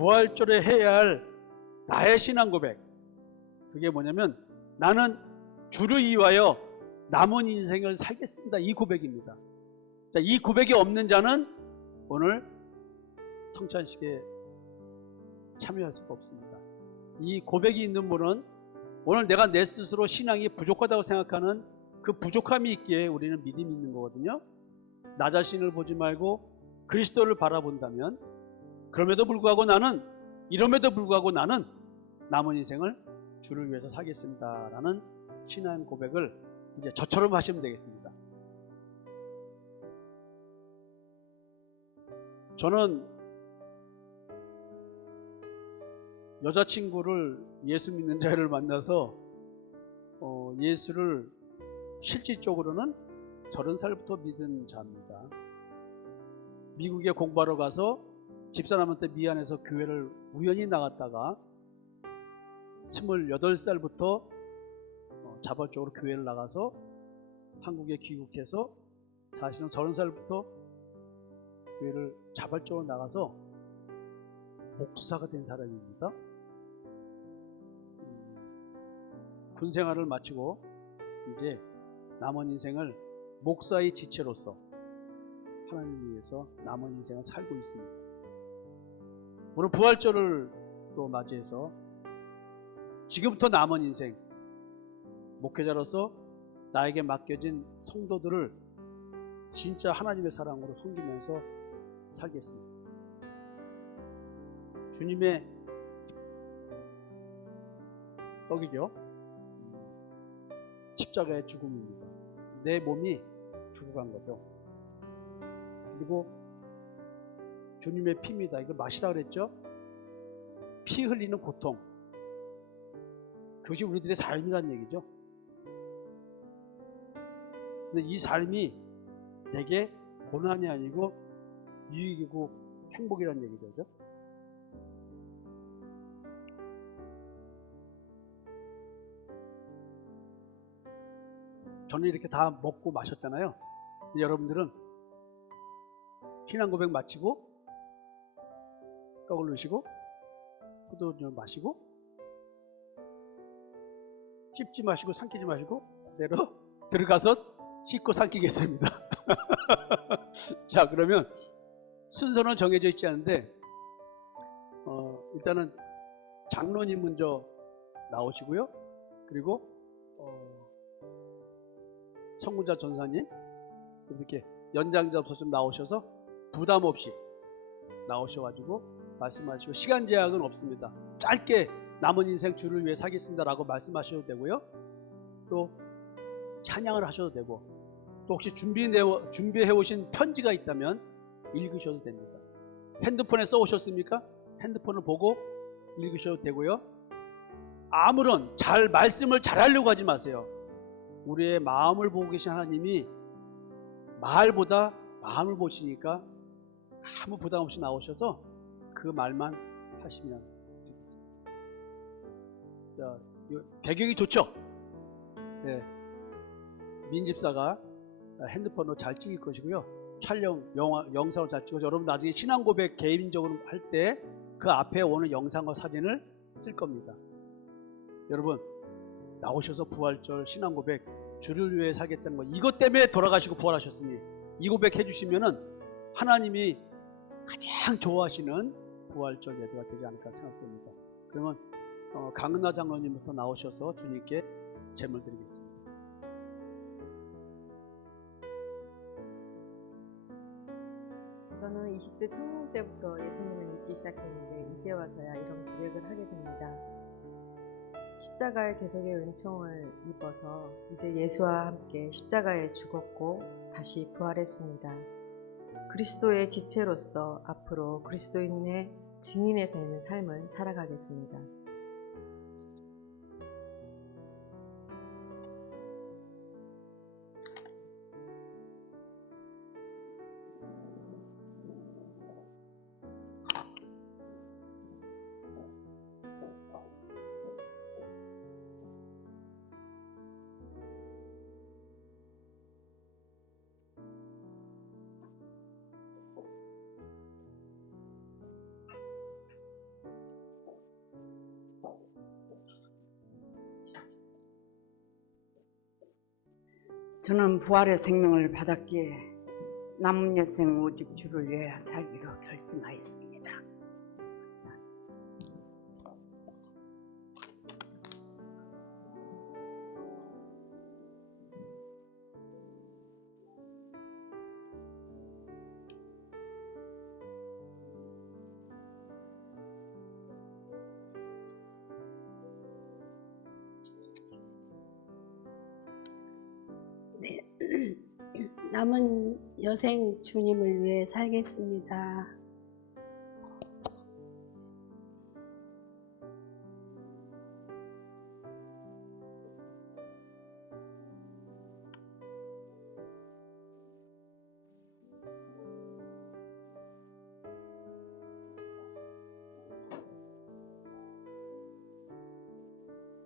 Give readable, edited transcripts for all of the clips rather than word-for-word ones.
부활절에 해야 할 나의 신앙 고백, 그게 뭐냐면 나는 주를 위하여 남은 인생을 살겠습니다. 이 고백입니다. 자, 이 고백이 없는 자는 오늘 성찬식에 참여할 수가 없습니다. 이 고백이 있는 분은 오늘 내가 내 스스로 신앙이 부족하다고 생각하는 그 부족함이 있기에 우리는 믿음이 있는 거거든요. 나 자신을 보지 말고 그리스도를 바라본다면, 이럼에도 불구하고 나는 남은 인생을 주를 위해서 살겠습니다 라는 신앙 고백을 이제 저처럼 하시면 되겠습니다. 저는 여자친구를 예수 믿는 자를 만나서 예수를 실질적으로는 30살부터 믿은 자입니다. 미국에 공부하러 가서 집사람한테 미안해서 교회를 우연히 나갔다가 28살부터 자발적으로 교회를 나가서 한국에 귀국해서 사실은 30살부터 교회를 자발적으로 나가서 목사가 된 사람입니다. 군 생활을 마치고 이제 남은 인생을 목사의 지체로서 하나님 위해서 남은 인생을 살고 있습니다. 오늘 부활절을 또 맞이해서 지금부터 남은 인생, 목회자로서 나에게 맡겨진 성도들을 진짜 하나님의 사랑으로 섬기면서 살겠습니다. 주님의 떡이죠. 십자가의 죽음입니다. 내 몸이 죽어간 거죠. 그리고 주님의 피입니다. 이걸 마시라 그랬죠. 피 흘리는 고통, 그것이 우리들의 삶이라는 얘기죠. 근데 이 삶이 내게 고난이 아니고 유익이고 행복이라는 얘기죠. 저는 이렇게 다 먹고 마셨잖아요. 여러분들은 신앙 고백 마치고 떡을 넣으시고 포도주 마시고 씹지 마시고 삼키지 마시고 그대로 들어가서 씻고 삼키겠습니다. 자, 그러면 순서는 정해져 있지 않은데 일단은 장로님 먼저 나오시고요. 그리고 성군자 전사님 이렇게 연장자 없어서 좀 나오셔서 부담 없이 나오셔가지고 말씀하시고, 시간 제약은 없습니다. 짧게 남은 인생 주를 위해 살겠습니다 라고 말씀하셔도 되고요. 또 찬양을 하셔도 되고, 또 혹시 준비해 오신 편지가 있다면 읽으셔도 됩니다. 핸드폰에 써오셨습니까? 핸드폰을 보고 읽으셔도 되고요. 아무런 말씀을 잘하려고 하지 마세요. 우리의 마음을 보고 계신 하나님이 말보다 마음을 보시니까 아무 부담 없이 나오셔서 그 말만 하시면 되겠습니다. 자, 배경이 좋죠? 네. 민집사가 핸드폰으로 잘 찍을 것이고요. 영상으로 잘 찍어서 여러분 나중에 신앙 고백 개인적으로 할 때 그 앞에 오는 영상과 사진을 쓸 겁니다. 여러분 나오셔서 부활절 신앙 고백, 주를 위해 살겠다는 거, 이것 때문에 돌아가시고 부활하셨으니 이 고백 해주시면은 하나님이 가장 좋아하시는 부활절 예배가 되지 않을까 생각됩니다. 그러면 강은하 장로님부터 나오셔서 주님께 제물 드리겠습니다. 저는 20대 청년 때부터 예수님을 믿기 시작했는데 이제 와서야 이런 고백을 하게 됩니다. 십자가의 계속의 은총을 입어서 이제 예수와 함께 십자가에 죽었고 다시 부활했습니다. 그리스도의 지체로서 앞으로 그리스도인의 증인에 되는 삶을 살아가겠습니다. 저는 부활의 생명을 받았기에 남은 여생 오직 주를 위해 살기로 결심하였습니다. 네. 남은 여생 주님을 위해 살겠습니다.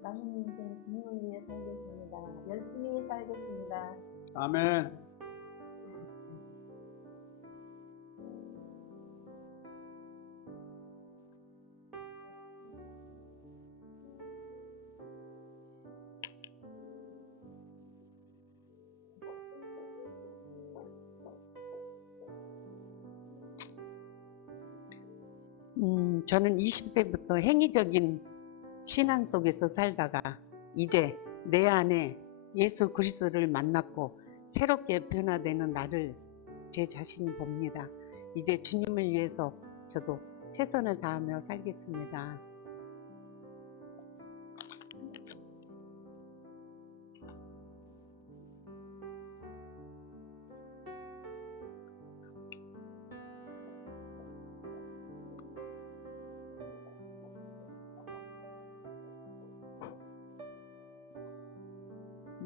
남은 인생 주님을 위해 살겠습니다. 열심히 살겠습니다. 아멘. 저는 20대부터 행위적인 신앙 속에서 살다가 이제 내 안에 예수 그리스도를 만났고 새롭게 변화되는 나를 제 자신이 봅니다. 이제 주님을 위해서 저도 최선을 다하며 살겠습니다.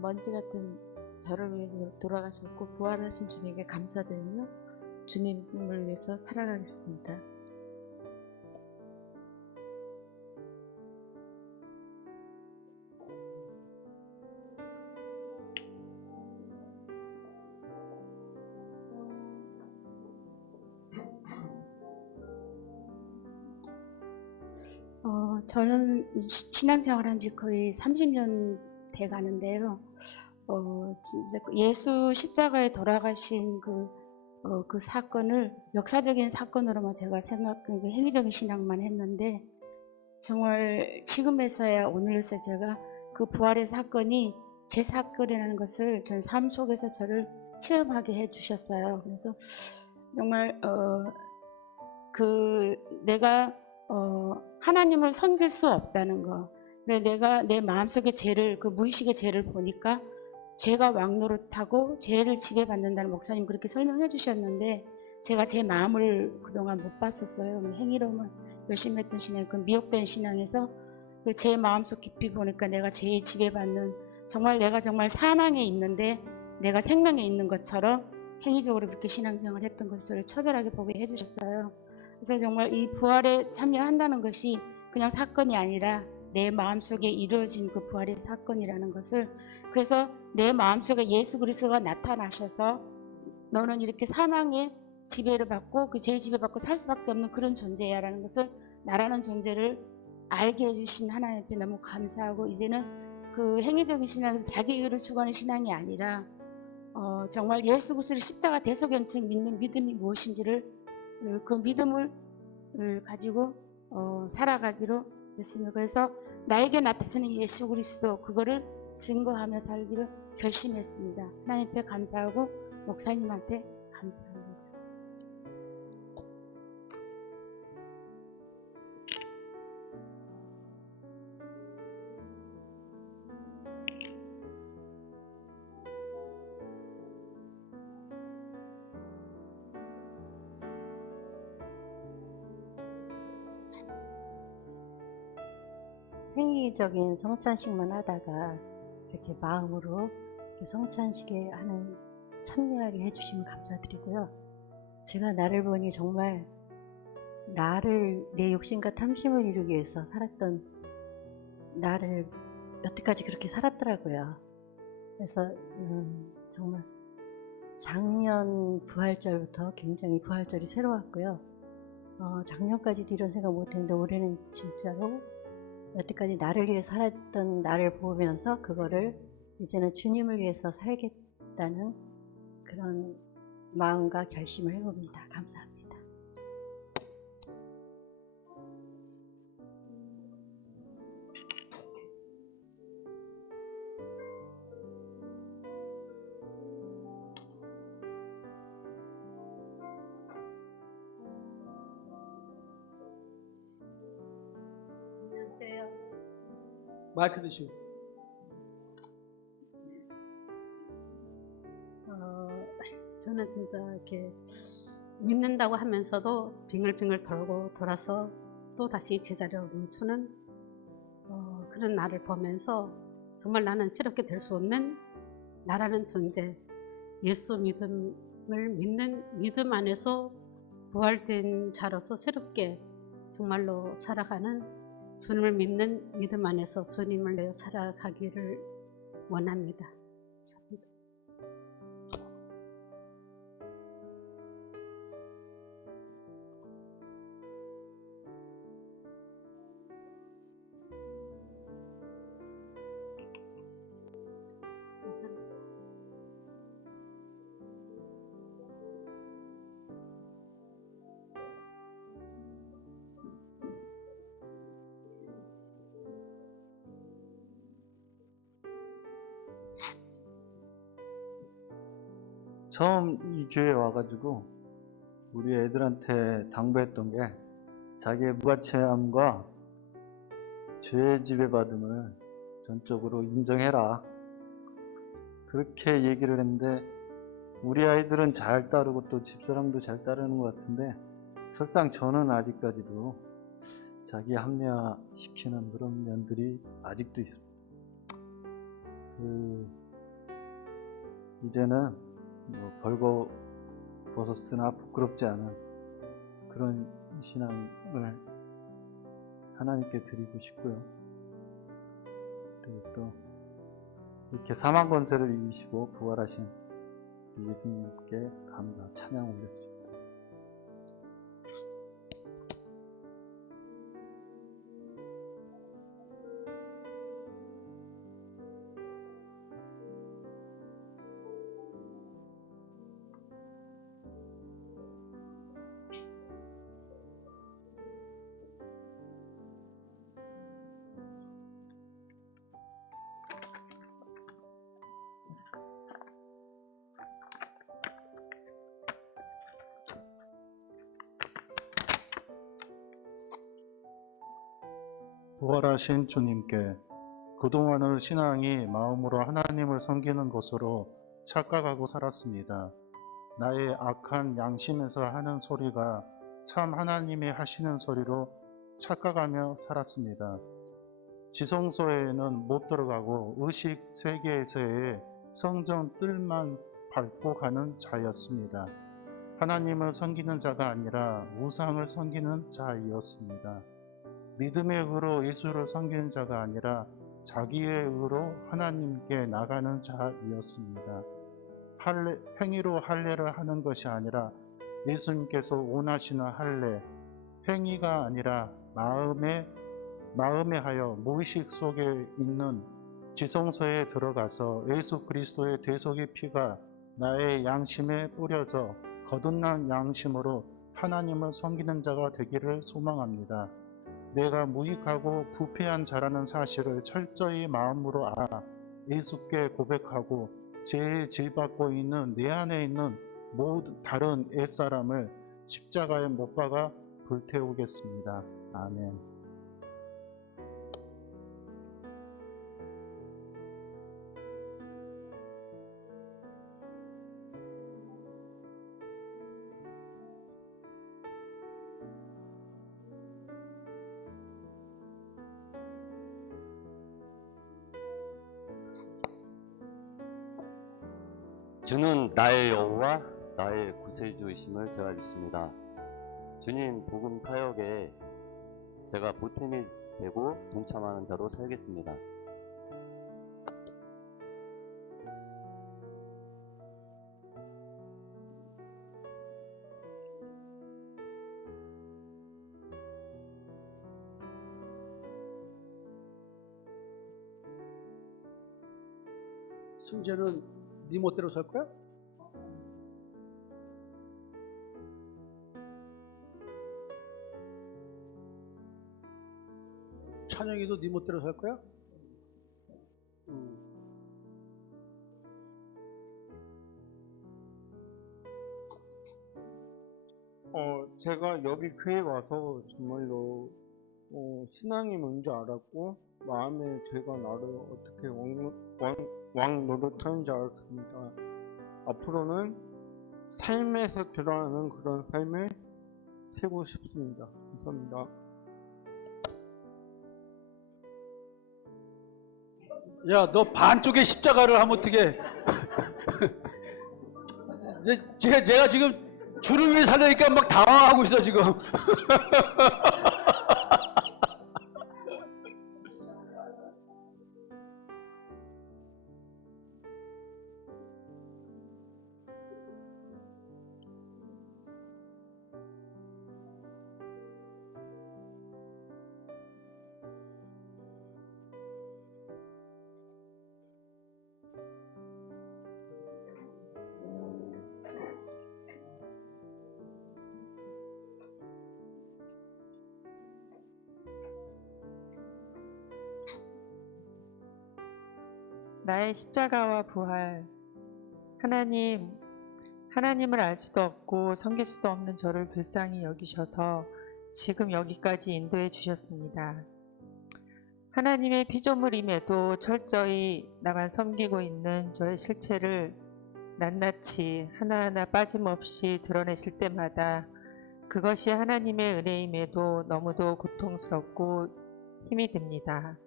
먼지 같은 저를 위해 돌아가셨고 부활하신 주님께 감사드리며 주님을 위해서 살아가겠습니다. 저는 신앙생활한 지 거의 30년 돼 가는데요. 진짜 예수 십자가에 돌아가신 그 사건을 역사적인 사건으로만 제가 행위적인 신앙만 했는데, 정말 지금에서야 오늘에서 제가 그 부활의 사건이 제 사건이라는 것을 전 삶 속에서 저를 체험하게 해주셨어요. 그래서 정말 내가 하나님을 섬길 수 없다는 거, 내가 내 마음속의 죄를, 그 무의식의 죄를 보니까 죄가 왕노릇하고 죄를 지배받는다는 목사님 그렇게 설명해 주셨는데, 제가 제 마음을 그동안 못 봤었어요. 행위로만 열심히 했던 신앙, 그 미혹된 신앙에서 제 마음속 깊이 보니까 내가 죄에 지배받는, 내가 정말 사망에 있는데 내가 생명에 있는 것처럼 행위적으로 그렇게 신앙생활을 했던 것을 처절하게 보게 해주셨어요. 그래서 정말 이 부활에 참여한다는 것이 그냥 사건이 아니라 내 마음속에 이루어진 그 부활의 사건이라는 것을, 그래서 내 마음속에 예수 그리스도가 나타나셔서 너는 이렇게 사망의 지배를 받고 그 죄의 지배받고 살 수밖에 없는 그런 존재야 라는 것을, 나라는 존재를 알게 해주신 하나님 앞에 너무 감사하고, 이제는 그 행위적인 신앙에서 자기 이익을 추구하는 신앙이 아니라 정말 예수 그리스도를 십자가 대속연처럼 믿는 믿음이 무엇인지를, 그 믿음을 가지고 살아가기로 했습니다. 그래서 나에게 나타나는 예수 그리스도, 그거를 증거하며 살기를 결심했습니다. 하나님 앞에 감사하고 목사님한테 감사합니다. 행위적인 성찬식만 하다가 이렇게 마음으로 이렇게 성찬식에 하는 참여하게 해주시면 감사드리고요. 제가 나를 보니 정말 나를, 내 욕심과 탐심을 이루기 위해서 살았던 나를 여태까지 그렇게 살았더라고요. 그래서 정말 작년 부활절부터 굉장히 부활절이 새로웠고요. 작년까지도 이런 생각 못했는데 올해는 진짜로 여태까지 나를 위해 살았던 나를 보면서 그거를 이제는 주님을 위해서 있다는 그런 마음과 결심을 해봅니다. 감사합니다. 마이크 드시고. 저는 진짜 이렇게 믿는다고 하면서도 빙글빙글 돌고 돌아서 또 다시 제자리로 멈추는 그런 나를 보면서 정말 나는 새롭게 될 수 없는 나라는 존재, 예수 믿음을 믿는 믿음 안에서 부활된 자로서 새롭게 정말로 살아가는, 주님을 믿는 믿음 안에서 주님을 내어 살아가기를 원합니다. 감사합니다. 처음 이 교회에 와가지고 우리 애들한테 당부했던 게 자기의 무가체함과 죄 지배받음을 전적으로 인정해라, 그렇게 얘기를 했는데 우리 아이들은 잘 따르고 또 집사람도 잘 따르는 것 같은데 설상 저는 아직까지도 자기 합리화시키는 그런 면들이 아직도 있습니다. 이제는 벌거벗었으나 부끄럽지 않은 그런 신앙을 하나님께 드리고 싶고요. 그리고 또 이렇게 사망 권세를 이기시고 부활하신 예수님께 감사 찬양 올렸습니다. 부활하신 주님께 그동안의 신앙이 마음으로 하나님을 섬기는 것으로 착각하고 살았습니다. 나의 악한 양심에서 하는 소리가 참 하나님이 하시는 소리로 착각하며 살았습니다. 지성소에는 못 들어가고 의식 세계에서의 성전 뜰만 밟고 가는 자였습니다. 하나님을 섬기는 자가 아니라 우상을 섬기는 자이었습니다. 믿음의 의로 예수를 섬기는 자가 아니라 자기의 의로 하나님께 나가는 자이었습니다. 행위로 할례를 하는 것이 아니라 예수님께서 원하시는 할례, 행위가 아니라 마음에 하여 무의식 속에 있는 지성소에 들어가서 예수 그리스도의 대속의 피가 나의 양심에 뿌려져 거듭난 양심으로 하나님을 섬기는 자가 되기를 소망합니다. 내가 무익하고 부패한 자라는 사실을 철저히 마음으로 알아 예수께 고백하고 죄에 질받고 있는 내 안에 있는 모든 다른 옛사람을 십자가에 못 박아 불태우겠습니다. 아멘. 주는 나의 여호와 나의 구세주이심을 제가 믿습니다. 주님 복음 사역에 제가 보탬이 되고 동참하는 자로 살겠습니다. 승재는 네 멋대로 살 거야? 찬영이도 네 멋대로 살 거야? 제가 여기 교회 와서 정말로 신앙이 뭔지 알았고 마음에 제가 나를 어떻게 왕 노릇하는 줄 알았습니다. 앞으로는 삶에서 드러나는 그런 삶을 살고 싶습니다. 감사합니다. 야, 너 반쪽의 십자가를 하면 어떻게? 제가 지금 주를 위해 살려니까 막 당황하고 있어 지금. 나의 십자가와 부활. 하나님을 알 수도 없고 섬길 수도 없는 저를 불쌍히 여기셔서 지금 여기까지 인도해 주셨습니다. 하나님의 피조물임에도 철저히 나만 섬기고 있는 저의 실체를 낱낱이 하나하나 빠짐없이 드러내실 때마다 그것이 하나님의 은혜임에도 너무도 고통스럽고 힘이 듭니다.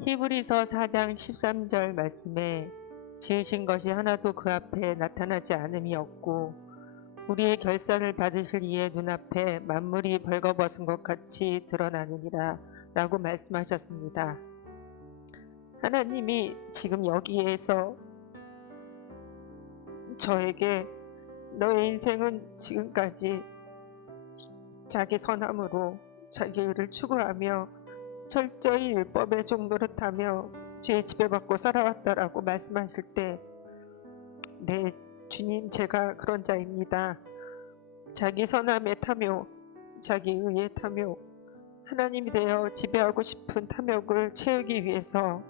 히브리서 4장 13절 말씀에 지으신 것이 하나도 그 앞에 나타나지 않음이 없고 우리의 결산을 받으실 이의 눈앞에 만물이 벌거벗은 것 같이 드러나느니라 라고 말씀하셨습니다. 하나님이 지금 여기에서 저에게 너의 인생은 지금까지 자기 선함으로 자기 의를 추구하며 철저히 율법의 종노릇하며 죄에 지배받고 살아왔다라고 말씀하실 때 네, 주님, 제가 그런 자입니다. 자기 선함의 탐욕, 자기 의의 탐욕, 하나님이 되어 지배하고 싶은 탐욕을 채우기 위해서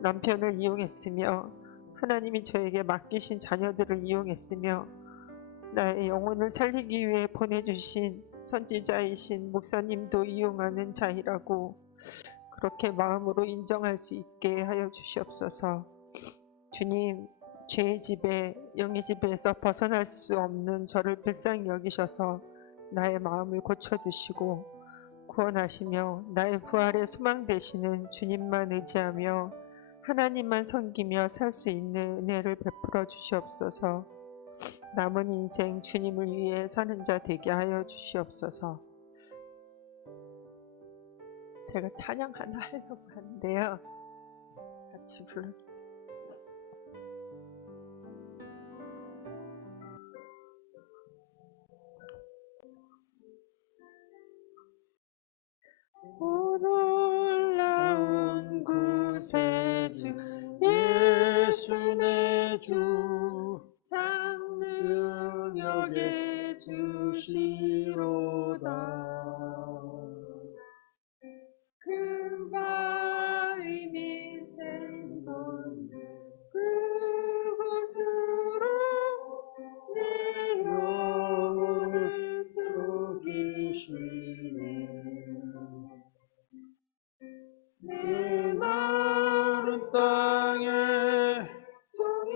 남편을 이용했으며 하나님이 저에게 맡기신 자녀들을 이용했으며 나의 영혼을 살리기 위해 보내주신 선지자이신 목사님도 이용하는 자이라고 그렇게 마음으로 인정할 수 있게 하여 주시옵소서. 주님, 죄의 지배, 영의 지배에서 벗어날 수 없는 저를 불쌍히 여기셔서 나의 마음을 고쳐주시고 구원하시며 나의 부활의 소망 되시는 주님만 의지하며 하나님만 섬기며 살 수 있는 은혜를 베풀어 주시옵소서. 남은 인생 주님을 위해 사는 자 되게 하여 주시옵소서. 제가 찬양 하나 하려고 하는데요. 같이 불러주세요. 오 놀라운 구세주 예수 내 주 장능력에 주시로다. 큰 바위 및 생선 그곳으로 내 영혼을 속이시네. 내 마른 땅에 종일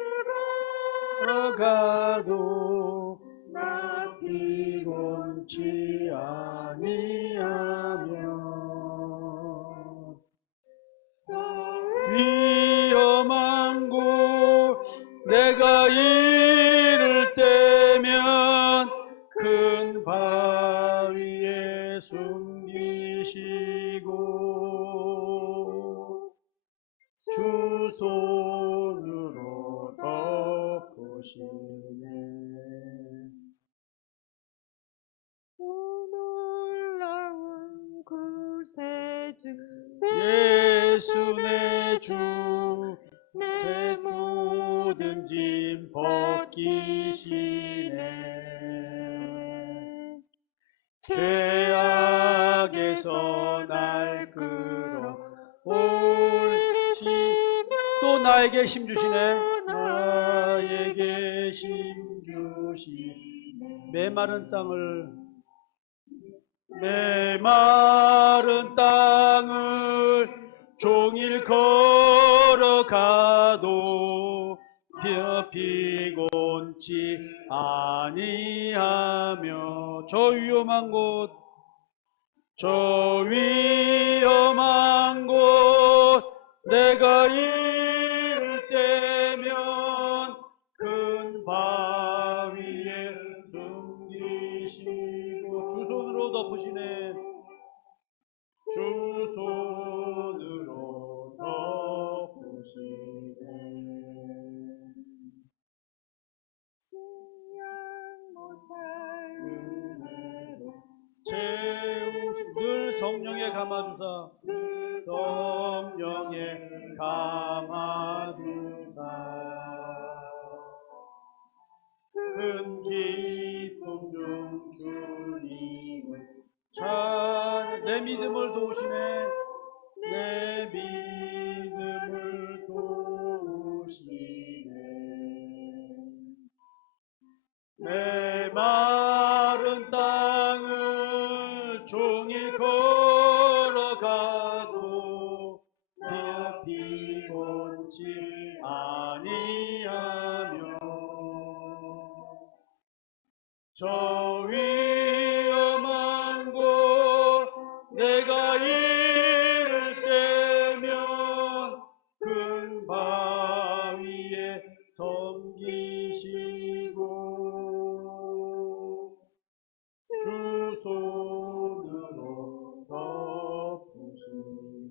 걸어가도 나 피곤치 아니하며 위험한 곳 내가 이를 때면 큰 바위에 숨기시고 주 손으로 덮으시네. 오 놀라운 구세주 예수 내 주 내 모든 모든 짐 벗기시네. 죄악에서 날 끌어올리시며 또 나에게 힘 주시네. 나에게 힘 주시네. 메마른 땅을 종일 걸어가도 피곤치 아니하며 저 위험한 곳 내가 이를 때면 큰 바위에 숨기시고 주 손으로 덮으시네. 주 손으로 덮으시네. 늘 성령에 감아주사 큰 기쁨 중 주님을 내 믿음을 도우시네. 내 믿음을 도우시네. 메마른 땅을 종일 걸어가도 피곤치 아니하며 저 위험한 곳 내가 이를 때면 큰 바위에 섬기시고 주 손으로 덮으시네.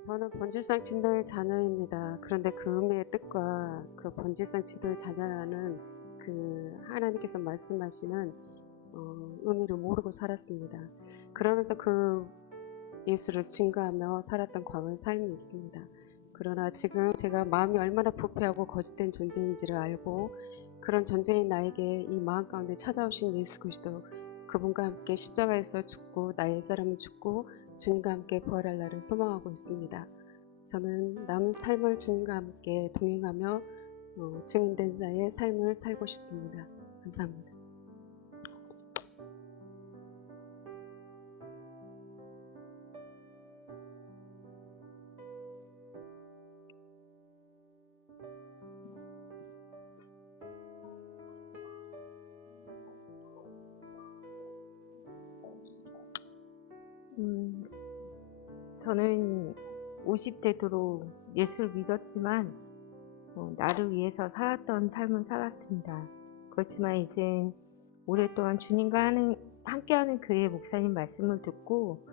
저는 본질상 진도의 자녀입니다. 그런데 그 의미의 뜻과 그 본질상 진도의 자녀라는 그 하나님께서 말씀하시는 의미를 모르고 살았습니다. 그러면서 그 예수를 증거하며 살았던 과거의 삶이 있습니다. 그러나 지금 제가 마음이 얼마나 부패하고 거짓된 존재인지를 알고 그런 존재인 나에게 이 마음 가운데 찾아오신 예수 그리스도, 그분과 함께 십자가에서 죽고 나의 사람은 죽고 주님과 함께 부활할 날을 소망하고 있습니다. 저는 남은 삶을 주님과 함께 동행하며 증인된 자의 삶을 살고 싶습니다. 감사합니다. 저는 50대도록 예수를 믿었지만 나를 위해서 살았던 삶을 살았습니다. 그렇지만 이젠 오랫동안 주님과 함께하는 교회 목사님 말씀을 듣고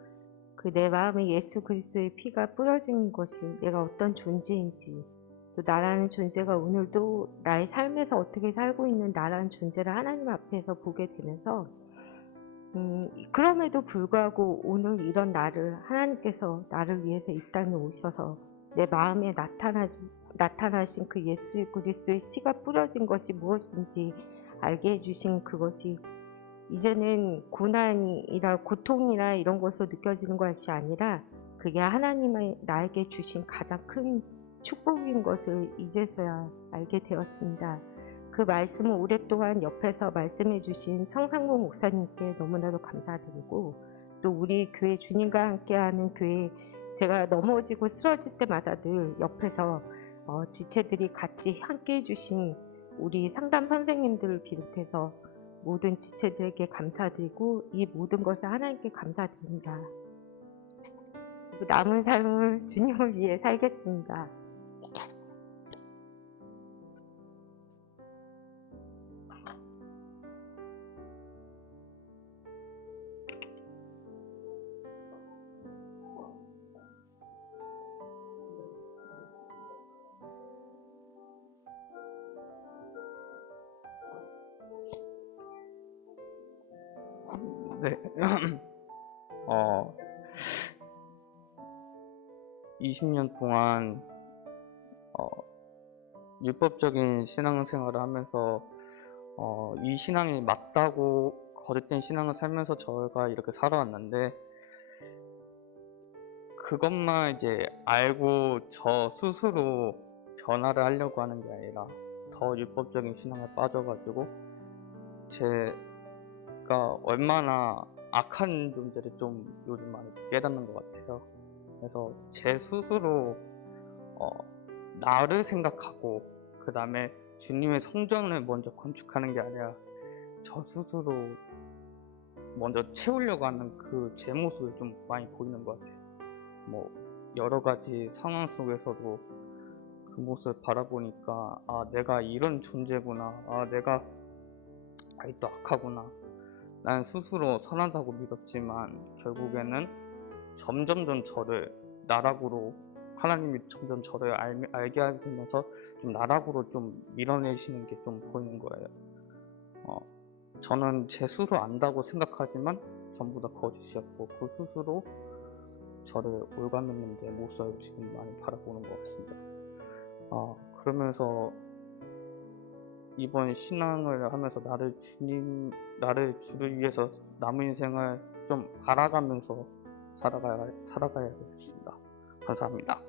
그 내 마음에 예수 그리스도의 피가 뿌려진 것이 내가 어떤 존재인지, 또 나라는 존재가 오늘도 나의 삶에서 어떻게 살고 있는 나라는 존재를 하나님 앞에서 보게 되면서 그럼에도 불구하고 오늘 이런 나를 하나님께서 나를 위해서 이 땅에 오셔서 내 마음에 나타나신 그 예수 그리스도의 씨가 뿌려진 것이 무엇인지 알게 해주신 그것이 이제는 고난이나 고통이나 이런 것으로 느껴지는 것이 아니라 그게 하나님의 나에게 주신 가장 큰 축복인 것을 이제서야 알게 되었습니다. 그 말씀을 오랫동안 옆에서 말씀해 주신 성상모 목사님께 너무나도 감사드리고, 또 우리 교회 주님과 함께하는 교회 제가 넘어지고 쓰러질 때마다 늘 옆에서 지체들이 같이 함께해 주신 우리 상담 선생님들을 비롯해서 모든 지체들에게 감사드리고 이 모든 것을 하나님께 감사드립니다. 그리고 남은 삶을 주님을 위해 살겠습니다. 네. 20년 동안 율법적인 신앙생활을 하면서 이 신앙이 맞다고 거듭된 신앙을 살면서 저희가 이렇게 살아왔는데, 그것만 이제 알고 저 스스로 변화를 하려고 하는 게 아니라 더 율법적인 신앙에 빠져가지고 제가 얼마나 악한 존재를 좀 요즘 많이 깨닫는 것 같아요. 그래서 제 스스로 나를 생각하고 그 다음에 주님의 성전을 먼저 건축하는 게 아니라 저 스스로 먼저 채우려고 하는 그 제 모습이 좀 많이 보이는 것 같아요. 뭐 여러 가지 상황 속에서도 그 모습을 바라보니까 아, 내가 이런 존재구나, 아, 내가 아직도 악하구나. 난 스스로 선하다고 믿었지만 결국에는 점점점 저를 나락으로, 하나님이 점점 저를 알게 하시면서 좀 나락으로 좀 밀어내시는 게 좀 보이는 거예요. 저는 제 스스로 안다고 생각하지만 전부 다 거짓이었고, 그 스스로 저를 올가매는 데 모습을 지금 많이 바라보는 것 같습니다. 그러면서 이번 신앙을 하면서 나를 주를 위해서 남은 인생을 좀 알아가면서 살아가야 되겠습니다. 감사합니다.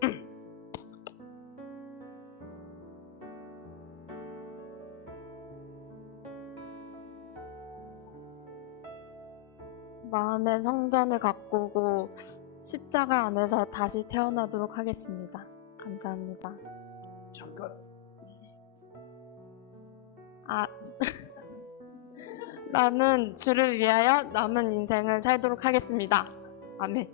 마음의 성전을 가꾸고 십자가 안에서 다시 태어나도록 하겠습니다. 감사합니다. 잠깐. 나는 주를 위하여 남은 인생을 살도록 하겠습니다. 아멘.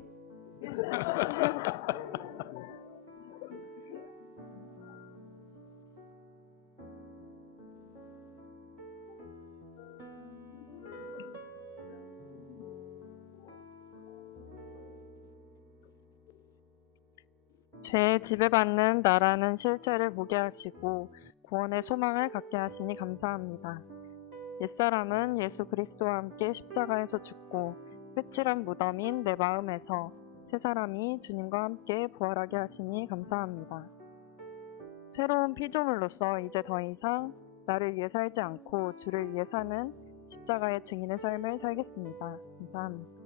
죄에 지배받는 나라는 실체를 보게 하시고 구원의 소망을 갖게 하시니 감사합니다. 옛사람은 예수 그리스도와 함께 십자가에서 죽고 회칠한 무덤인 내 마음에서 새 사람이 주님과 함께 부활하게 하시니 감사합니다. 새로운 피조물로서 이제 더 이상 나를 위해 살지 않고 주를 위해 사는 십자가의 증인의 삶을 살겠습니다. 감사합니다.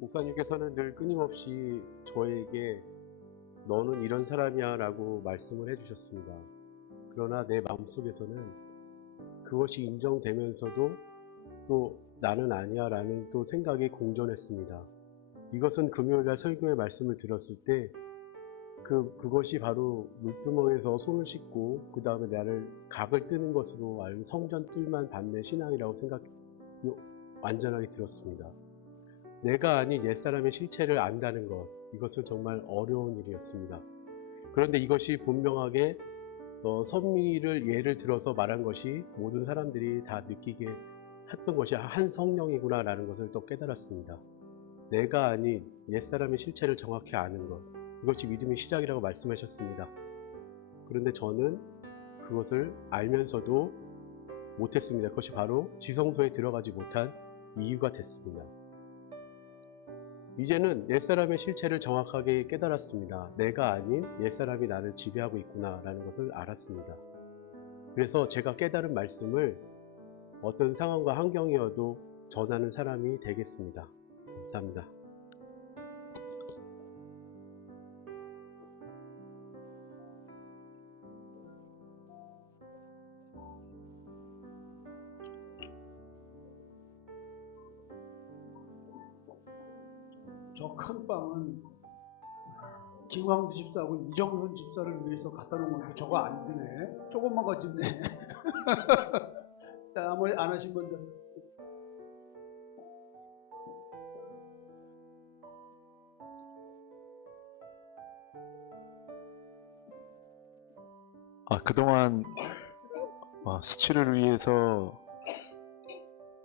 목사님께서는 늘 끊임없이 저에게 너는 이런 사람이야 라고 말씀을 해주셨습니다. 그러나 내 마음속에서는 그것이 인정되면서도 또 나는 아니야 라는 또 생각이 공존했습니다. 이것은 금요일날 설교의 말씀을 들었을 때 그것이 바로 물두멍에서 손을 씻고 그 다음에 나를 각을 뜨는 것으로 알고 성전 뜰만 받는 신앙이라고 완전하게 들었습니다. 내가 아닌 옛사람의 실체를 안다는 것, 이것은 정말 어려운 일이었습니다. 그런데 이것이 분명하게 선미를 예를 들어서 말한 것이 모든 사람들이 다 느끼게 했던 것이 한 성령이구나 라는 것을 또 깨달았습니다. 내가 아닌 옛사람의 실체를 정확히 아는 것, 이것이 믿음의 시작이라고 말씀하셨습니다. 그런데 저는 그것을 알면서도 못했습니다. 그것이 바로 지성소에 들어가지 못한 이유가 됐습니다. 이제는 옛사람의 실체를 정확하게 깨달았습니다. 내가 아닌 옛사람이 나를 지배하고 있구나 라는 것을 알았습니다. 그래서 제가 깨달은 말씀을 어떤 상황과 환경이어도 전하는 사람이 되겠습니다. 감사합니다. 저 큰 빵은 김광수 집사하고 이정선 집사를 위해서 갖다 놓은 건데 저거 안 드네. 조금만 거짓네. 자, 아무 안 하신 분들. 그동안 수치를 위해서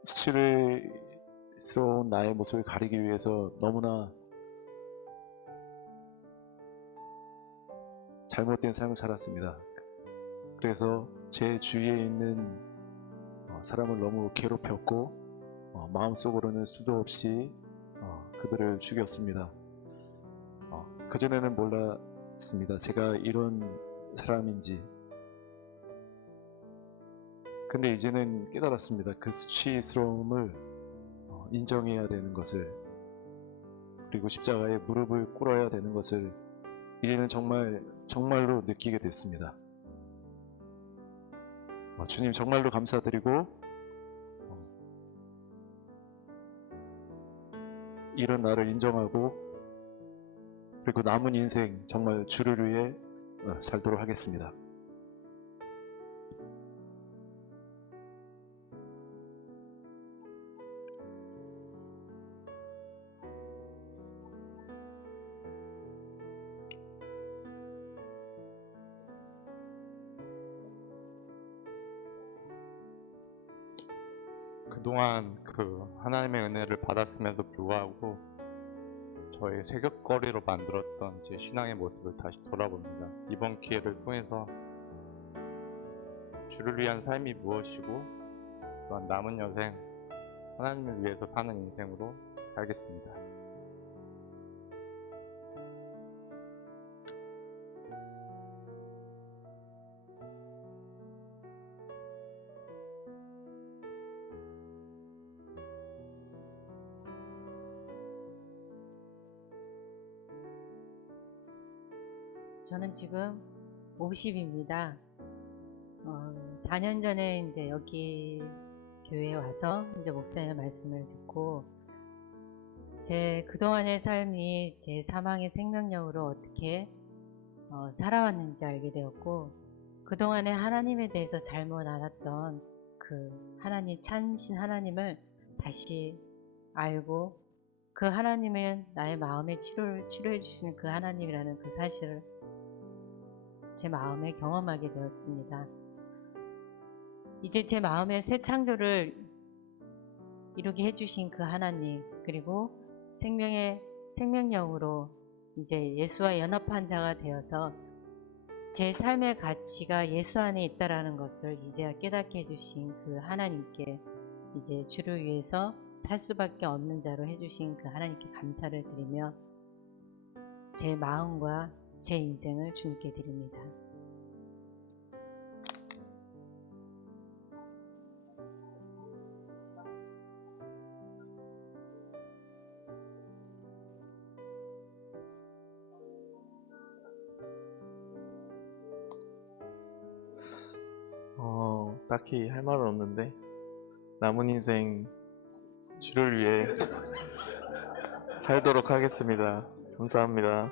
수치스러운 나의 모습을 가리기 위해서 너무나 잘못된 삶을 살았습니다. 그래서 제 주위에 있는 사람을 너무 괴롭혔고 마음속으로는 수도 없이 그들을 죽였습니다. 그전에는 몰랐습니다. 제가 이런 사람인지. 근데 이제는 깨달았습니다. 그 수치스러움을 인정해야 되는 것을, 그리고 십자가에 무릎을 꿇어야 되는 것을 이제는 정말로 느끼게 됐습니다. 주님 정말로 감사드리고, 이런 나를 인정하고, 그리고 남은 인생 정말 주를 위해 살도록 하겠습니다. 그동안 하나님의 은혜를 받았음에도 불구하고 저의 세격거리로 만들었던 제 신앙의 모습을 다시 돌아봅니다. 이번 기회를 통해서 주를 위한 삶이 무엇이고 또한 남은 여생 하나님을 위해서 사는 인생으로 살겠습니다. 저는 지금 50입니다. 4년 전에 이제 여기 교회에 와서 이제 목사님의 말씀을 듣고 제 그동안의 삶이 제 사망의 생명력으로 어떻게 살아왔는지 알게 되었고, 그동안에 하나님에 대해서 잘못 알았던 그 하나님, 참신 하나님을 다시 알고, 그 하나님은 나의 마음의 치료해 주시는 그 하나님이라는 그 사실을 제 마음에 경험하게 되었습니다. 이제 제 마음의 새 창조를 이루게 해주신 그 하나님, 그리고 생명의 생명력으로 이제 예수와 연합한 자가 되어서 제 삶의 가치가 예수 안에 있다라는 것을 이제야 깨닫게 해주신 그 하나님께 이제 주를 위해서 살 수밖에 없는 자로 해주신 그 하나님께 감사를 드리며 제 마음과 제 인생을 주님께 드립니다. 딱히 할 말은 없는데 남은 인생 주를 위해 살도록 하겠습니다. 감사합니다.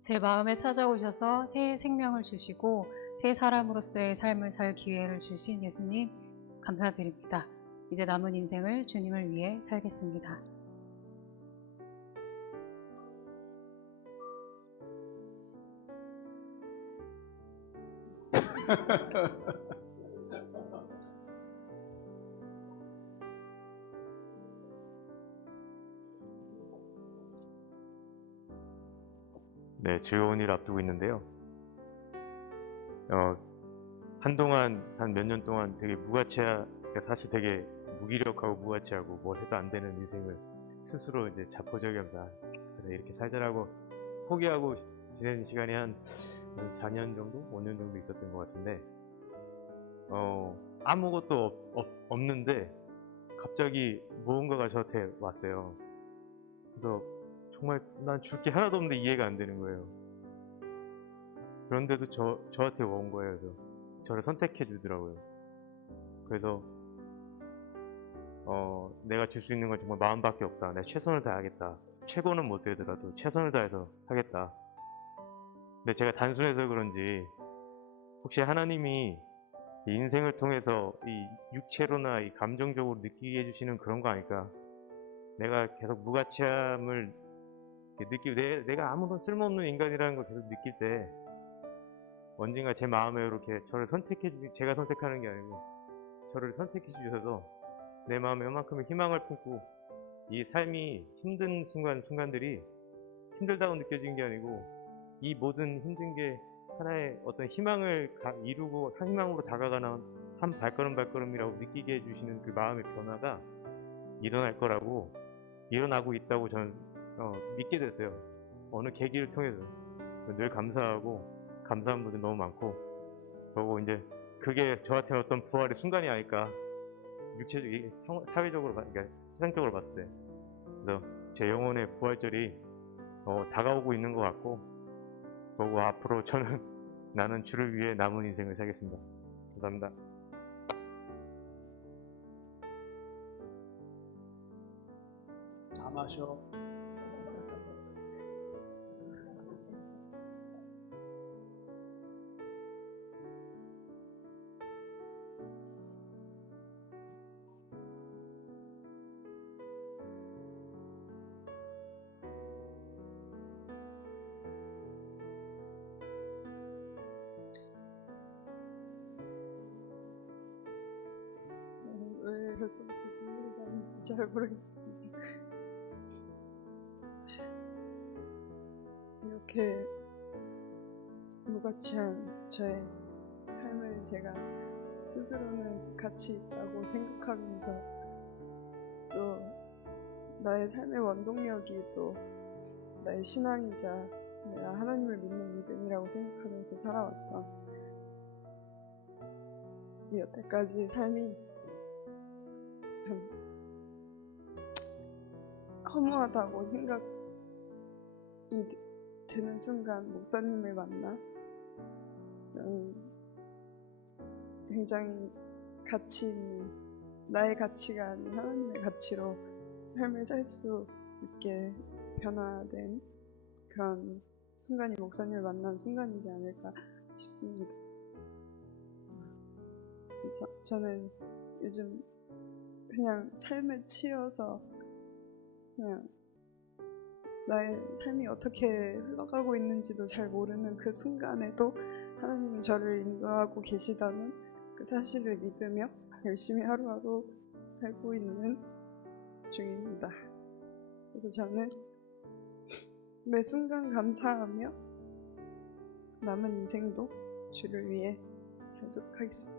제 마음에 찾아오셔서 새 생명을 주시고 새 사람으로서의 삶을 살 기회를 주신 예수님 감사드립니다. 이제 남은 인생을 주님을 위해 살겠습니다. 네, 즐거운 일 앞두고 있는데요. 한동안 한 몇 년 동안 되게 사실 되게 무기력하고 무가치하고 뭘 해도 안 되는 인생을 스스로 이제 자포자기하면서 그래 이렇게 살자라고 포기하고 지낸 시간이 한 4년 정도, 5년 정도 있었던 것 같은데 아무것도 없는데 갑자기 무언가가 저한테 왔어요. 그래서 정말 난 줄 게 하나도 없는데 이해가 안 되는 거예요. 그런데도 저한테 온 거예요. 그래서 저를 선택해 주더라고요. 그래서 내가 줄 수 있는 건 정말 마음밖에 없다. 내가 최선을 다하겠다. 최고는 못 되더라도 최선을 다해서 하겠다. 근데 제가 단순해서 그런지 혹시 하나님이 이 인생을 통해서 이 육체로나 이 감정적으로 느끼게 해주시는 그런 거 아닐까? 내가 계속 무가치함을 느끼고 내가 아무런 쓸모없는 인간이라는 걸 계속 느낄 때 언젠가 제 마음에 이렇게 저를 제가 선택하는 게 아니고 저를 선택해 주셔서 내 마음에 요만큼의 희망을 품고 이 삶이 힘든 순간들이 힘들다고 느껴진 게 아니고 이 모든 힘든 게 하나의 어떤 희망을 이루고 한 희망으로 다가가는 한 발걸음이라고 느끼게 해주시는 그 마음의 변화가 일어날 거라고 일어나고 있다고 저는 믿게 됐어요. 어느 계기를 통해서 늘 감사하고 감사한 분들 너무 많고 그리고 이제 그게 저한테는 어떤 부활의 순간이 아닐까 사회적으로 그러니까 세상적으로 봤을 때 그래서 제 영혼의 부활절이 다가오고 있는 것 같고 그리고 앞으로 저는 나는 주를 위해 남은 인생을 살겠습니다. 감사합니다. 다 마셔. 왜 벌써부터 눈물이 나는지 잘 모르겠는데 이렇게 무가치한 저의 삶을 제가 스스로는 가치 있다고 생각하면서 또 나의 삶의 원동력이 또 나의 신앙이자 내가 하나님을 믿는 믿음이라고 생각하면서 살아왔던 이 여태까지 삶이 참 허무하다고 생각이 드는 순간 목사님을 만나 굉장히 가치 있는 나의 가치가 아닌 하나님의 가치로 삶을 살 수 있게 변화된 그런 순간이 목사님을 만난 순간이지 않을까 싶습니다. 저는 요즘 그냥 삶에 치여서 그냥 나의 삶이 어떻게 흘러가고 있는지도 잘 모르는 그 순간에도 하나님은 저를 인도하고 계시다는 그 사실을 믿으며 열심히 하루하루 살고 있는 중입니다. 그래서 저는 매 순간 감사하며 남은 인생도 주를 위해 살도록 하겠습니다.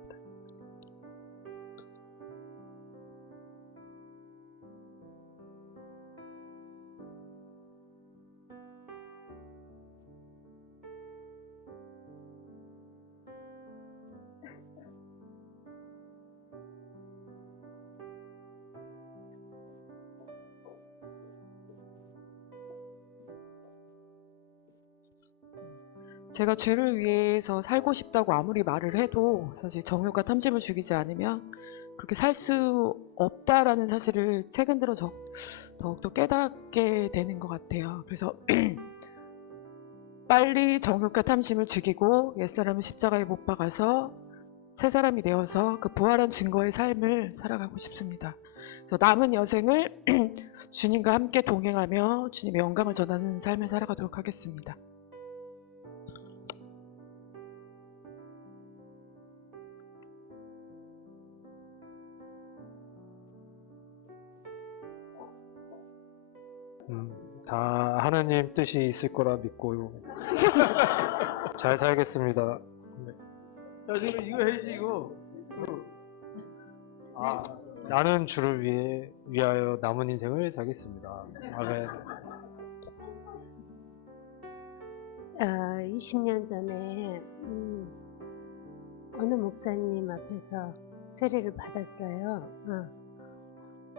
제가 주를 위해서 살고 싶다고 아무리 말을 해도 사실 정욕과 탐심을 죽이지 않으면 그렇게 살 수 없다라는 사실을 최근 들어 더욱더 깨닫게 되는 것 같아요. 그래서 빨리 정욕과 탐심을 죽이고 옛사람은 십자가에 못 박아서 새 사람이 되어서 그 부활한 증거의 삶을 살아가고 싶습니다. 그래서 남은 여생을 주님과 함께 동행하며 주님의 영광을 전하는 삶을 살아가도록 하겠습니다. 다 하나님 뜻이 있을 거라 믿고요. 잘 살겠습니다. 야, 지금 이거 해야지 이거. 나는 주를 위하여 남은 인생을 살겠습니다. 아멘. 20년 전에 어느 목사님 앞에서 세례를 받았어요.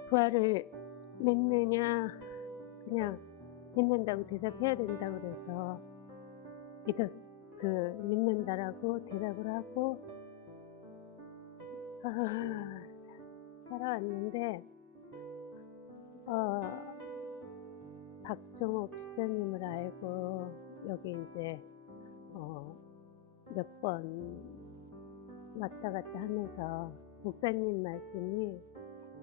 부활을 믿느냐 그냥 믿는다고 대답해야 된다고 그래서 그 믿는다라고 대답을 하고 살아왔는데 박종옥 집사님을 알고 여기 이제 몇 번 왔다 갔다 하면서 목사님 말씀이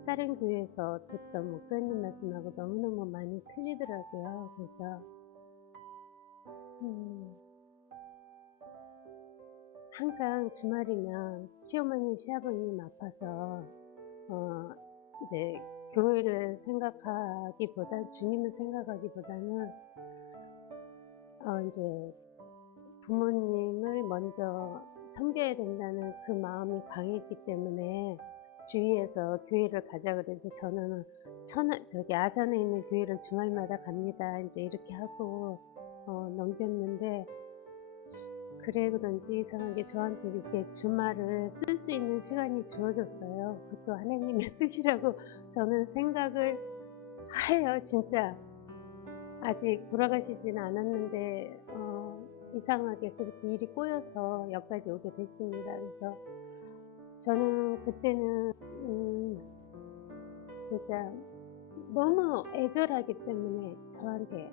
다른 교회에서 듣던 목사님 말씀하고 너무너무 많이 틀리더라고요. 그래서 항상 주말이면 시어머님, 시아버님 아파서 이제 교회를 생각하기보다 주님을 생각하기보다는 이제 부모님을 먼저 섬겨야 된다는 그 마음이 강했기 때문에 주위에서 교회를 가자 그래도 저는 저기 아산에 있는 교회를 주말마다 갑니다. 이제 이렇게 하고 넘겼는데 그래 그런지 이상하게 저한테 이렇게 주말을 쓸 수 있는 시간이 주어졌어요. 그것도 하나님의 뜻이라고 저는 생각을 해요. 진짜 아직 돌아가시지는 않았는데 이상하게 그렇게 일이 꼬여서 여기까지 오게 됐습니다. 그래서 저는 그때는 진짜 너무 애절하기 때문에 저한테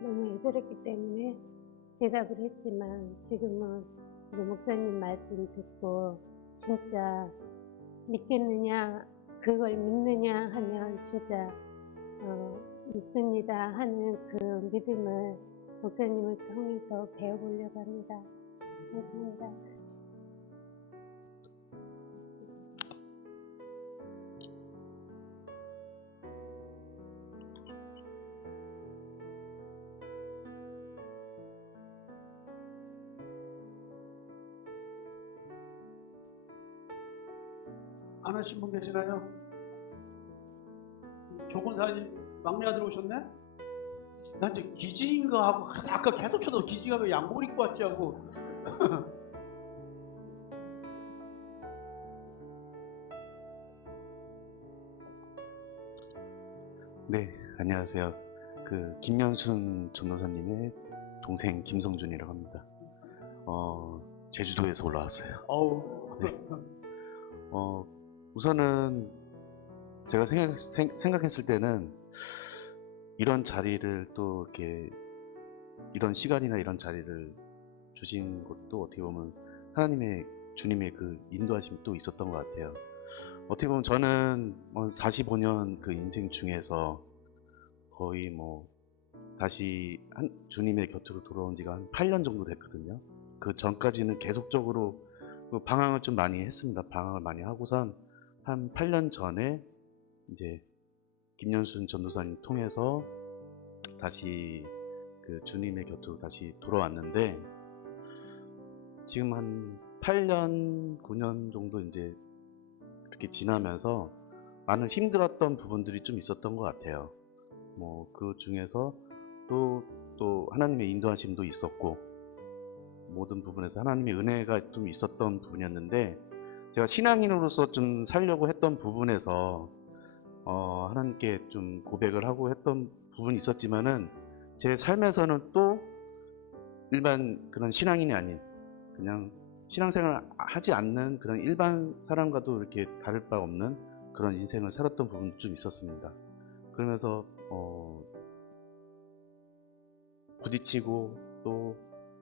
너무 애절했기 때문에 대답을 했지만 지금은 이제 목사님 말씀 듣고 진짜 믿겠느냐 그걸 믿느냐 하면 진짜 믿습니다 하는 그 믿음을 목사님을 통해서 배워보려고 합니다. 감사합니다. 안 하신 분 계시나요? 조건사님 막내 아들 오셨네? 난 이제 기지인가 하고 아까 계속 쳐도 기지가 왜 양복을 입고 왔지 하고 네, 안녕하세요. 그 김연순 전도사님의 동생 김성준이라고 합니다. 제주도에서 올라왔어요. 네. 우선은 제가 생각했을 때는 이런 자리를 또 이렇게 이런 시간이나 이런 자리를 주신 것도 어떻게 보면 하나님의 주님의 그 인도하심이 또 있었던 것 같아요. 어떻게 보면 저는 45년 그 인생 중에서 거의 뭐 다시 주님의 곁으로 돌아온 지가 한 8년 정도 됐거든요. 그 전까지는 계속적으로 방황을 좀 많이 했습니다. 방황을 많이 하고선 한 8년 전에 이제 김연순 전도사님 통해서 다시 그 주님의 곁으로 다시 돌아왔는데 지금 한 8년, 9년 정도 이제 그렇게 지나면서 많은 힘들었던 부분들이 좀 있었던 것 같아요. 뭐 그 중에서 또 하나님의 인도하심도 있었고 모든 부분에서 하나님의 은혜가 좀 있었던 부분이었는데 제가 신앙인으로서 좀 살려고 했던 부분에서 하나님께 좀 고백을 하고 했던 부분이 있었지만은 제 삶에서는 또 일반 그런 신앙인이 아닌 그냥 신앙생활 하지 않는 그런 일반 사람과도 이렇게 다를 바 없는 그런 인생을 살았던 부분도 좀 있었습니다. 그러면서 부딪히고 또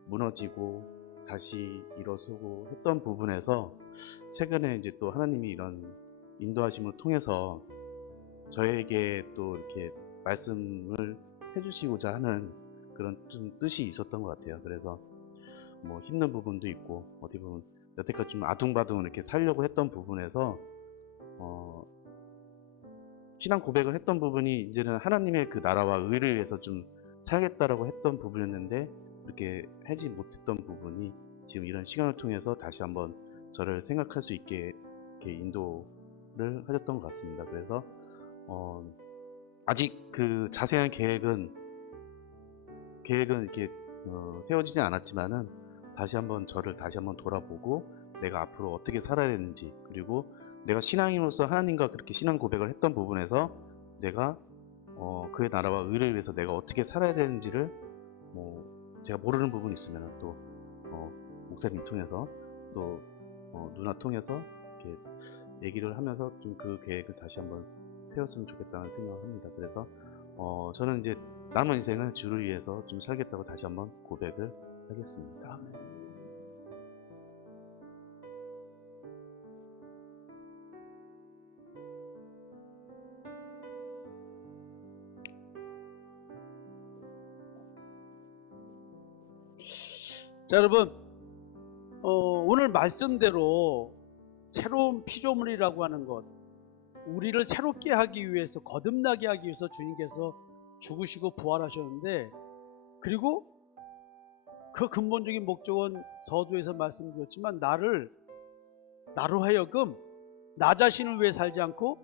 무너지고 다시 일어서고 했던 부분에서 최근에 이제 또 하나님이 이런 인도하심을 통해서 저에게 또 이렇게 말씀을 해주시고자 하는 그런 좀 뜻이 있었던 것 같아요. 그래서 뭐 힘든 부분도 있고 어떻게 보면 여태까지 좀 아둥바둥 이렇게 살려고 했던 부분에서 신앙 고백을 했던 부분이 이제는 하나님의 그 나라와 의를 위해서 좀 살겠다라고 했던 부분이었는데 그렇게 하지 못했던 부분이 지금 이런 시간을 통해서 다시 한번 저를 생각할 수 있게 이렇게 인도를 하셨던 것 같습니다. 그래서 아직 그 자세한 계획은 이렇게 세워지지 않았지만은 다시 한번 저를 다시 한번 돌아보고 내가 앞으로 어떻게 살아야 되는지 그리고 내가 신앙인으로서 하나님과 그렇게 신앙 고백을 했던 부분에서 내가 그의 나라와 의를 위해서 내가 어떻게 살아야 되는지를 뭐 제가 모르는 부분이 있으면 또 목사님 통해서 또 누나 통해서 이렇게 얘기를 하면서 좀 그 계획을 다시 한번 세웠으면 좋겠다는 생각을 합니다. 그래서 저는 이제 남은 인생을 주를 위해서 좀 살겠다고 다시 한번 고백을 하겠습니다. 자, 여러분, 오늘 말씀대로 새로운 피조물이라고 하는 것, 우리를 새롭게 하기 위해서, 거듭나게 하기 위해서 주님께서 죽으시고 부활하셨는데, 그리고 그 근본적인 목적은 서두에서 말씀드렸지만 나로 하여금 나 자신을 위해 살지 않고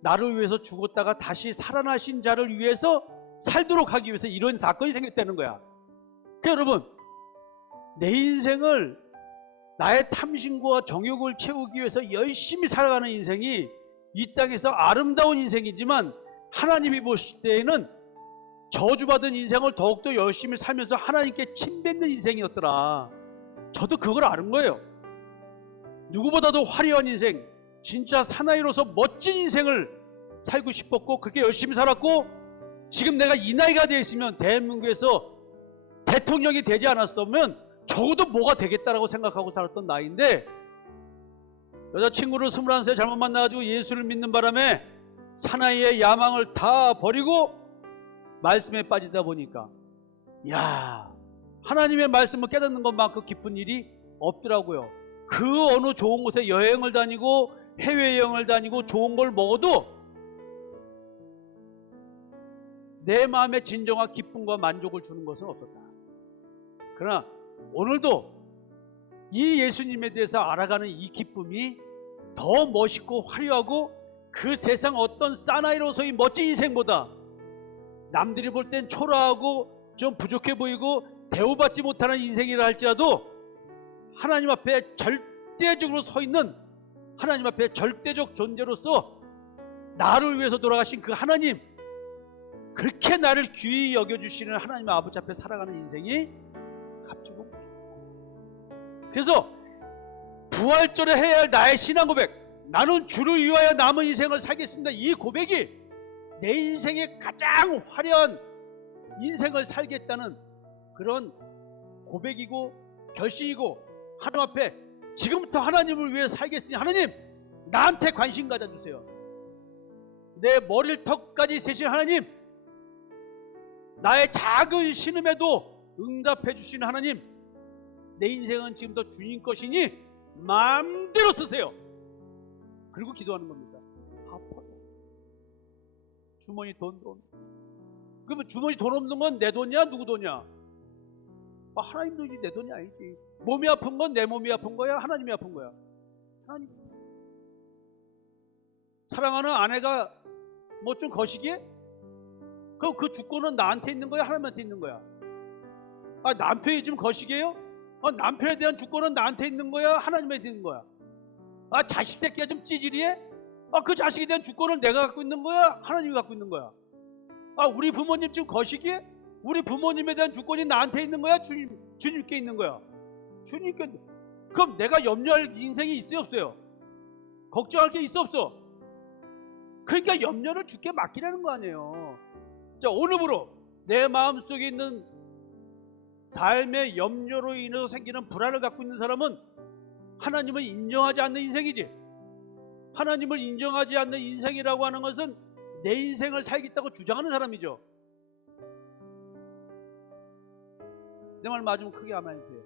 나를 위해서 죽었다가 다시 살아나신 자를 위해서 살도록 하기 위해서 이런 사건이 생겼다는 거야. 그러니까 여러분, 내 인생을 나의 탐심과 정욕을 채우기 위해서 열심히 살아가는 인생이 이 땅에서 아름다운 인생이지만 하나님이 보실 때에는 저주받은 인생을 더욱더 열심히 살면서 하나님께 침뱉는 인생이었더라. 저도 그걸 아는 거예요. 누구보다도 화려한 인생, 진짜 사나이로서 멋진 인생을 살고 싶었고 그렇게 열심히 살았고, 지금 내가 이 나이가 되어 있으면 대한민국에서 대통령이 되지 않았으면 적어도 뭐가 되겠다라고 생각하고 살았던 나이인데, 여자친구를 21세 잘못 만나가지고 예수를 믿는 바람에 사나이의 야망을 다 버리고 말씀에 빠지다 보니까, 야, 하나님의 말씀을 깨닫는 것만큼 기쁜 일이 없더라고요. 그 어느 좋은 곳에 여행을 다니고 해외여행을 다니고 좋은 걸 먹어도 내 마음에 진정한 기쁨과 만족을 주는 것은 없었다. 그러나 오늘도 이 예수님에 대해서 알아가는 이 기쁨이 더 멋있고 화려하고 그 세상 어떤 사나이로서의 멋진 인생보다 남들이 볼 땐 초라하고 좀 부족해 보이고 대우받지 못하는 인생이라 할지라도 하나님 앞에 절대적으로 서 있는, 하나님 앞에 절대적 존재로서 나를 위해서 돌아가신 그 하나님, 그렇게 나를 귀히 여겨주시는 하나님 아버지 앞에 살아가는 인생이 값지고, 그래서 부활절에 해야 할 나의 신앙 고백, 나는 주를 위하여 남은 인생을 살겠습니다, 이 고백이 내 인생의 가장 화려한 인생을 살겠다는 그런 고백이고 결심이고, 하나님 앞에 지금부터 하나님을 위해 살겠으니 하나님 나한테 관심 가져주세요. 내 머리를 턱까지 세신 하나님, 나의 작은 신음에도 응답해 주시는 하나님, 내 인생은 지금부터 주님 것이니 마음대로 쓰세요. 그리고 기도하는 겁니다. 아파요. 주머니 돈. 그러면 주머니 돈 없는 건 내 돈이야? 누구 돈이야? 하나님 돈이지 내 돈이 아니지. 몸이 아픈 건 내 몸이 아픈 거야? 하나님이 아픈 거야? 하나님. 사랑하는 아내가 뭐 좀 거시기해? 그럼 그 주권은 나한테 있는 거야? 하나님한테 있는 거야? 남편이 좀 거시기해요? 남편에 대한 주권은 나한테 있는 거야? 하나님한테 있는 거야? 자식 새끼가 좀 찌질이해? 그 자식에 대한 주권은 내가 갖고 있는 거야? 하나님이 갖고 있는 거야? 우리 부모님 좀 거시기해? 우리 부모님에 대한 주권이 나한테 있는 거야? 주님께 있는 거야? 주님께. 그럼 내가 염려할 인생이 있어요, 없어요? 걱정할 게 있어, 없어? 그러니까 염려를 주께 맡기라는 거 아니에요. 자, 오늘부로 내 마음속에 있는 삶의 염려로 인해서 생기는 불안을 갖고 있는 사람은 하나님을 인정하지 않는 인생이지. 하나님을 인정하지 않는 인생이라고 하는 것은 내 인생을 살겠다고 주장하는 사람이죠. 내 말 맞으면 크게 아멘 해주세요.